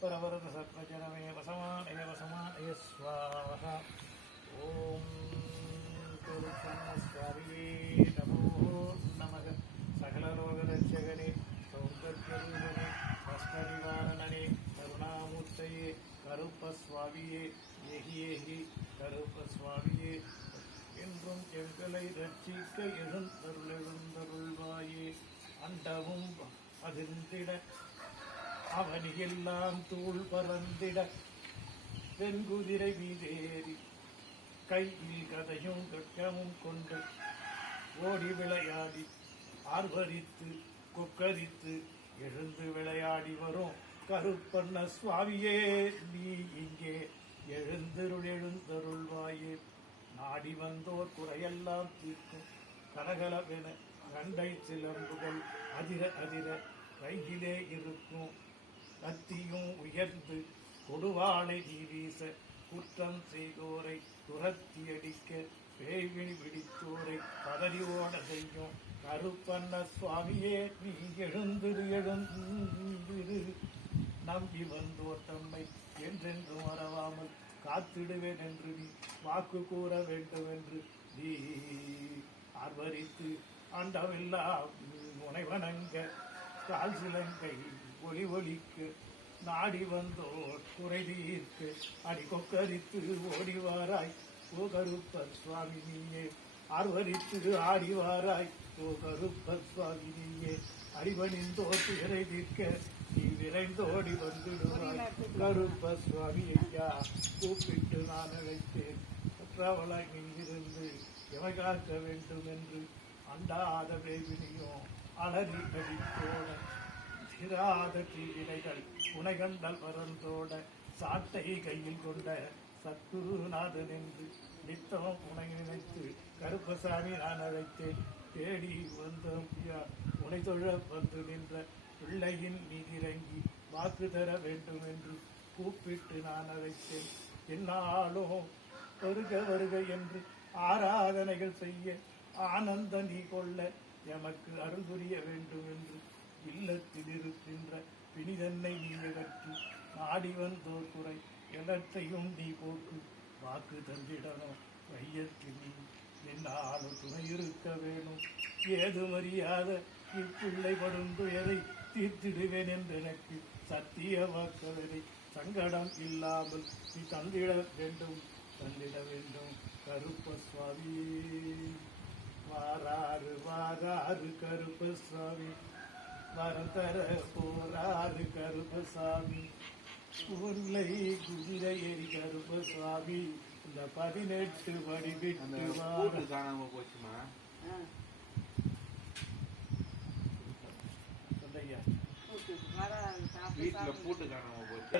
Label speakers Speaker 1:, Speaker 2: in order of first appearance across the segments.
Speaker 1: பரவரத சத்வஜனமே வசமானய வசமானய ஸ்வாஹா ஓம் குருப்பன்னஸ்வாரியே நமோ நமக சகலலோகரட்சகனே சௌந்தர்யரூபனே கஷ்டநிவாரணனே கருணாமூர்த்தையே கருப்பஸ்வாமியே ஏகி ஏகி கருப்பஸ்வாமியே என்றும் எங்களை ரட்சிக்க எழுந்தருளெழுந்தருள்வாயே அண்டமும் அதிர்ந்திட அவனியெல்லாம் தூள் பறந்திட வெண்குதிரை மீதேறி கையில் கதையும் கட்டமும் கொண்டு ஓடி விளையாடி ஆர்வரித்து கொக்கரித்து எழுந்து விளையாடி வரும் கருப்பண்ண சுவாமியே. நீ இங்கே எழுந்தருள் எழுந்தருள்வாயே நாடி வந்தோர் குறையெல்லாம் தீர்க்கும் கரகலவென கண்டை சிலம்புகள் அதிர அதிர கையிலே இருக்கும் கத்தியும் உயர்ந்து கொடுவாளை நீ வீச குற்றம் செய்தோரை துரத்தி அடிக்க பேய்விழி பிடித்தோரை பதறி ஓட செய்யும் கருப்பண்ண சுவாமியே நீ எழுந்திரு எழுந்திரு. நம்பி வந்தோர் தம்மை என்றென்று மறவாமல் காத்திடுவேன் என்று நீ வாக்கு கூற வேண்டும் என்று நீ ஆர்வரித்து அண்டமெல்லாம் முனை வணங்க கால் சிலங்கை ஒளி ஒலிக்கு நாடி வந்தோர் குறைதீர்க்கு அடி கொக்கரித்து ஓடிவாராய். ஓ கருப்பர் சுவாமி நீயே ஆர்வரித்து ஆடிவாராய். ஓ கருப்பர் சுவாமி நீயே அடிபணிந்தோர் துயரை தீர்க்க நீ விரைந்தோடி வந்துடுவாய். கருப்ப சுவாமி ஐயா கூப்பிட்டு நான் அழைத்தேன். கற்றவளாய் நீங்கிருந்து எவை காக்க வேண்டும் என்று அண்டாத வேவினியும் அலறி கடித்தோட சிராத தீவினைகள் புனைகண்டல் பரந்தோட சாட்டை கையில் கொண்ட சத்குருநாதன் என்று நித்தம் புனை நினைத்து கருப்பசாமி நான் அழைத்தேன். தேடி வந்த ஐயா, உனை தொழ வந்து நின்ற பிள்ளையின் நீதிறங்கி வாக்கு தர வேண்டும் என்று கூப்பிட்டு நான் அழைத்தேன். என்னாலும் வருக வருக என்று ஆராதனைகள் செய்ய ஆனந்த நீ கொள்ள எமக்கு அருள் புரிய வேண்டும் என்று இல்லத்தில் இருக்கின்ற பிணிதன்னை நீ அகற்றி நாடி வந்தோர் குறை எல்லாத்தையும் நீ போக்கு? வாக்கு தந்திடணும் வையத்தில் நீ என்னாலும் துணை இருக்க வேணும். ஏதுமறியாத இப்பிள்ளை படும் துயரை தீர்த்திடுவேன் என்று எனக்கு சத்திய வாக்கவரை சங்கடம் இல்லாமல் நீ தந்திட வேண்டும் தந்திட வேண்டும் கருப்ப சுவாமி. வாராறு வாராறு கருப்ப சுவாமி. வரதர போராறு கருப்பசாமி உருளை குதிரை ஏறி கருப்பசாமி இந்த பதினெட்டு படி
Speaker 2: அந்த
Speaker 1: விட்டு
Speaker 2: பூட்டு
Speaker 1: வார
Speaker 2: காணாம போச்சுமா? வீட்டுல பூட்டு காணாம போச்சு.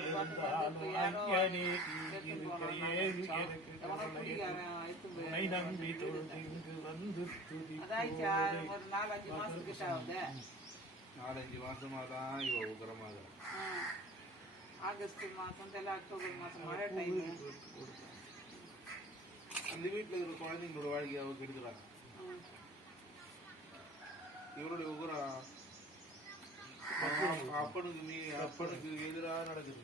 Speaker 1: நம்பி தொழுது வந்து
Speaker 3: ஒரு நாலஞ்சு மாசத்துக்கிட்ட
Speaker 2: நாலஞ்சு மாசமா தான் இவ உக்கரமாக.
Speaker 3: ஆகஸ்ட் மாசம் தெரியல அக்டோபர் மாசம் மழை டைம்
Speaker 2: அந்த வீட்டுல இருக்கிற குழந்தைங்களோட வாழ்க்கையை அவ கெடுக்கிறாங்க இவருடைய உகரம் அப்பனுக்கு நீ அப்பனுக்கு எதிராக நடக்குது.